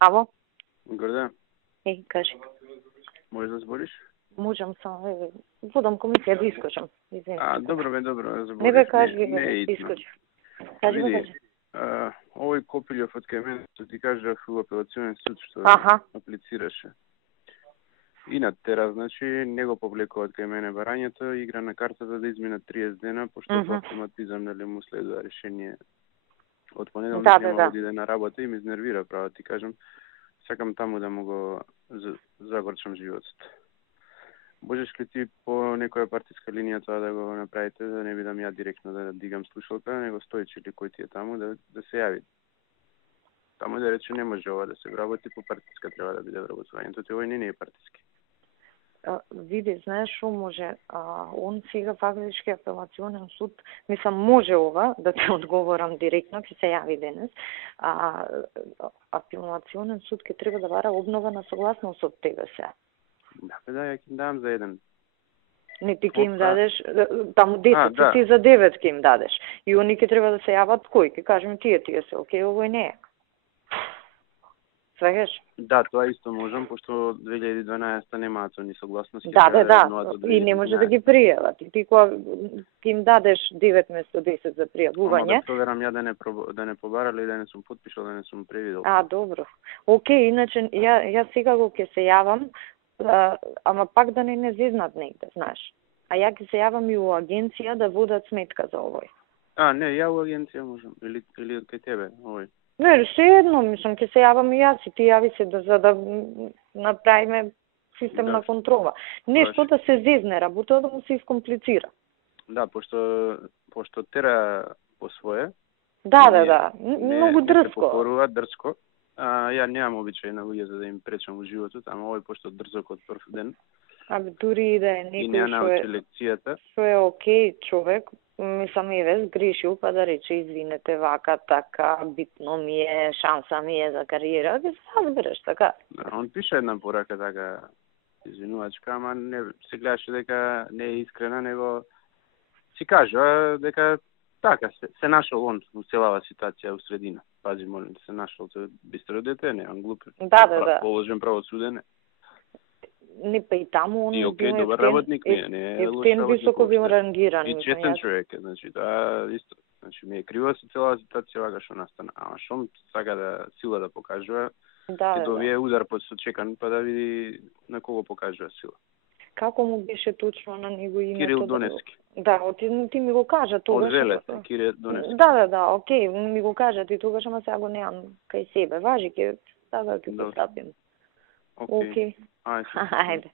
Ало? Горда, Кажи. можеш да збориш? Можам само, водам комисија да искочам. Извини. Добро бе, збориш. Не бе, кажи, не искочи. Кажи ме, Види, кажи. овој Копилјов од кај мене, што ти кажав во апелационен суд, што аплицираше. Инат тера, значи, не го повлекува од кај мене барањето, игра на картата да изминат 30 дена, пошто по автоматизам нели му следува решение од понеделник нема да иде на работа и ме изнервира, право ти кажам. Сакам таму да му го загорчам животот. Можеш ли ти по некоја партиска линија тоа да го направите, да не бидам ја директно да дигам слушалка, него Стојче или кој ти е таму да се јави. Таму да рече не може ова да се вработи, по партиска треба да биде вработувањето, тој овој не е партиски. Види, знаеш што може, он сега фактички апелационен суд, мислам може ова, да те одговорам директно, ќе се јави денес, апелационен суд ќе треба да бара обнова на согласност од тебе се. Да, ја ќе им дам за еден. Не, ти ќе им дадеш, таму 10 ти за 9 ќе им дадеш. И они ќе треба да се јават кој, ќе кажем тие се, окей, овој не е. Свегаш? Да, тоа исто можам, пошто 2012 немаат ни согласност. Да, и не може да ги пријават. Ти кога ќе им дадеш 9 место 10 за пријавување. Да проверам ја да не побарале, да не сум потпишал, да не сум превидел. Добро. Окей, иначе ја сега го ќе се јавам, ама пак да не зезнат негде, знаеш. А ја ќе се јавам и у агенција да водат сметка за овој. Не, ја у агенција можам, или кај тебе, овој. Не, се едно, мислам, ќе се јавам и јас и ти јави се за да направиме систем на контрола. Нешто да се зезне работа, да му се искомплицира. Да, пошто тера по свое. Да, многу дрско. Не покорува дрско. Ја немам обичај на луѓе за да им пречам во животот, ама овој пошто дрзок од прв ден. Дури и да е некој што е окей човек, мислам и ве сгрешил, па да рече извинете вака, така, битно ми е, шанса ми е за кариера, да се разбереш, така. Он пише една порака така, извинувачка, ама не се гледаше дека не е искрена, него си кажа дека така се нашол он во целава ситуација во средина. Пази, молим, се нашол бистро дете, не, он глуп. Да. Положен правосуден. Не, па и таму он бил добар работник, не е лош работник. високо бил рангиран. И честен човек, значи, тоа исто. Значи, ми е крива со целава ситуација вака што настана. Ама шо сака да сила да покажува, ќе добие удар под сочекан, па да види на кого покажува сила. Како му беше точно на него името? Кирил Донески. Да, ти ми го кажа тогаш. Од Велете, Кирил Донески. Да, окей, ми го кажа ти тогаш, ама сега го немам кај себе. Важи ќе потапим. Окей. Ајде.